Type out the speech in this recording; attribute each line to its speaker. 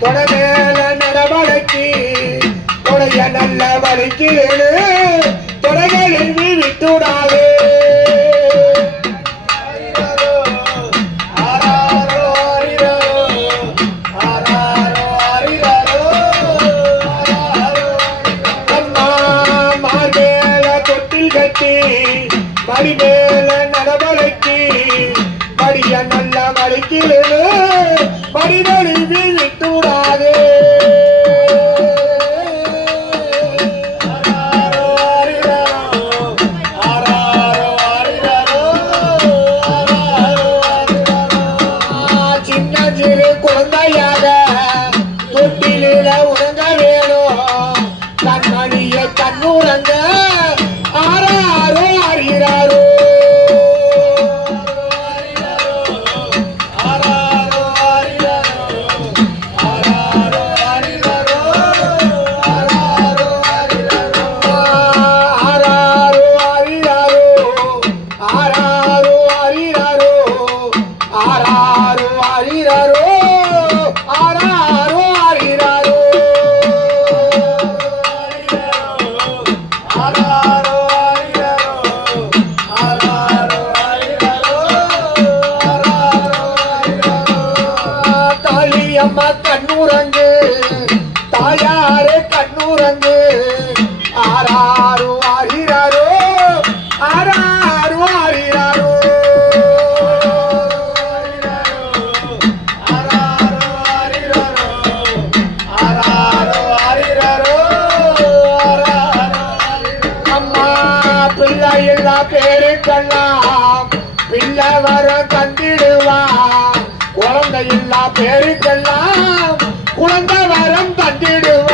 Speaker 1: தொடமேல நடவடக்கி தொடைய நல்ல வழிக்கு தொடைகளில் நீ மடி மேல நடவடிக்கை மடிய நல்ல மடிக்கு மடி நழுவி விட்டுடாதே உறங்க வேணும். கண்மணிய கண்ணுறங்க. அம்மா கண்ணூரங்கு தாயாரே கண்ணூரங்கு ஆறாரு ஆகிறாரோ ஆறாரு ஆகிறாரோ அம்மா பிள்ளை எல்லா பேருக்கெல்லாம் பிள்ளை வர தந்திடுவா. குழந்தை பேருக்கெல்லாம் குழந்தை வரம் தந்திடுவா